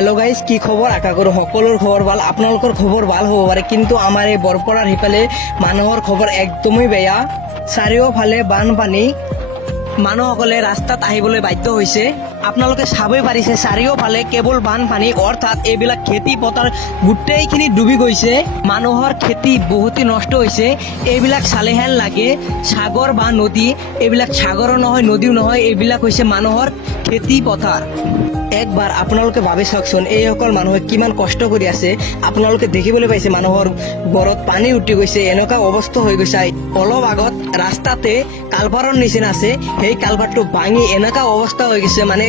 Hello' guys, কি খবৰ? আশা কৰোঁ সকলোৰ খবৰ ভাল। আপোনালোকৰ খবৰ ভাল হ'ব পাৰে, কিন্তু আমাৰ এই বৰপৰাৰ সিফালে মানুহৰ খবৰ একদমেই বেয়া। চাৰিওফালে বানপানী, মানুহসকলে ৰাস্তাত আহিবলৈ বাধ্য হৈছে। আপোনালোকে চাবই পাৰিছে চাৰিওফালে কেৱল বানপানী, অৰ্থাৎ এইবিলাক খেতি পথাৰ গোটেইখিনি ডুবি গৈছে। মানুহৰ খেতি বহুতেই নষ্ট হৈছে। এইবিলাক চালেহেন লাগে সাগৰ বা নদী। এইবিলাক সাগৰো নহয়, নদীও নহয়, এইবিলাক হৈছে মানুহৰ খেতি পথাৰ। একবাৰ আপোনালোকে ভাবি চাওকচোন, এইসকল মানুহে কিমান কষ্ট কৰি আছে। আপোনালোকে দেখিবলৈ পাইছে মানুহৰ ঘৰত পানী উঠি গৈছে, এনেকুৱা অৱস্থা হৈ গৈছে। অলপ আগত ৰাস্তাতে কালভাৰৰ নিচিনা আছে, সেই কালভাৰটো ভাঙি এনেকুৱা অৱস্থা হৈ গৈছে, মানে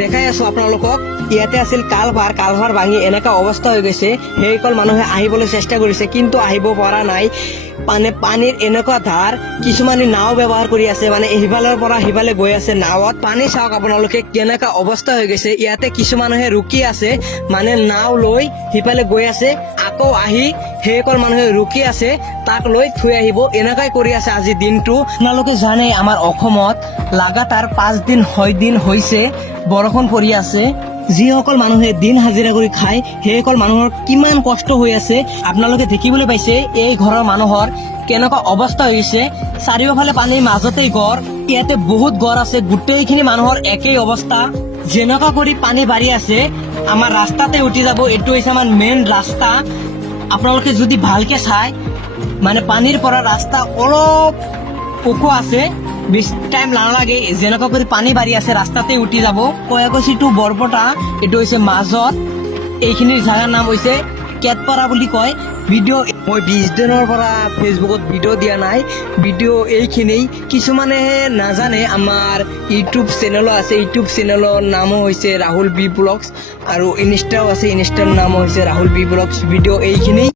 দেখাই আছো আপোনালোকক। ইয়াতে আছিল কালভাৰ ভাঙি এনেকুৱা অৱস্থা হৈ গৈছে। সেইসকল মানুহে আহিবলৈ চেষ্টা কৰিছে, কিন্তু আহিব পৰা নাই। মানে পানীৰ এনেকুৱা ধাৰ, কিছুমানে নাও ব্যৱহাৰ কৰি আছে, মানে সিফালৰ পৰা সিফালে গৈ আছে নাৱত। পানী চাওক আপোনালোকে কেনেকুৱা অৱস্থা হৈ গৈছে। ইয়াতে কিছুমানুহে ৰখি আছে, মানে নাও লৈ সিফালে গৈ আছে, আকৌ আহি সেইসকল মানুহে ৰখি আছে, তাক লৈ থৈ আহিব। এনেকুৱাই কৰি আছে আজি দিনটো। আপোনালোকে জানে আমাৰ অসমত লাগাতাৰ 5 দিন 6 দিন হৈছে বৰষুণ পৰি আছে। যিসকল মানুহে দিন হাজিৰা কৰি খায়, সেইসকল মানুহৰ কিমান কষ্ট হৈ আছে আপোনালোকে দেখিবলৈ পাইছে। এই ঘৰৰ মানুহৰ কেনেকুৱা অৱস্থা হৈছে, চাৰিওফালে পানীৰ মাজতেই ঘৰ। ইয়াতে বহুত ঘৰ আছে, গোটেইখিনি মানুহৰ একেই অৱস্থা। যেনেকুৱা কৰি পানী বাঢ়ি আছে, আমাৰ ৰাস্তাতে উঠি যাব। এইটো হৈছে আমাৰ মেইন ৰাস্তা। আপোনালোকে যদি ভালকে চাই, মানে পানীৰ পৰা ৰাস্তা অলপ ওখ আছে, বেছি টাইম নালাগে। যেনেকুৱা কৰি পানী বাঢ়ি আছে, ৰাস্তাতে উঠি যাব। কয়াকুছি টু বৰপেটা, এইটো হৈছে মাজত। এইখিনিৰ জাগাৰ নাম হৈছে কেটপাৰা বুলি কয়। ভিডিঅ' মই 20 দিনৰ পৰা ফেচবুকত ভিডিঅ' দিয়া নাই। ভিডিঅ' এইখিনি কিছুমানেহে নাজানে। আমাৰ ইউটিউব চেনেলো আছে, ইউটিউব চেনেলৰ নামো হৈছে ৰাহুল বি ব্লগছ, আৰু ইনষ্টাও আছে, ইনষ্টাৰ নামো হৈছে ৰাহুল বি ব্লগছ। ভিডিঅ' এইখিনি।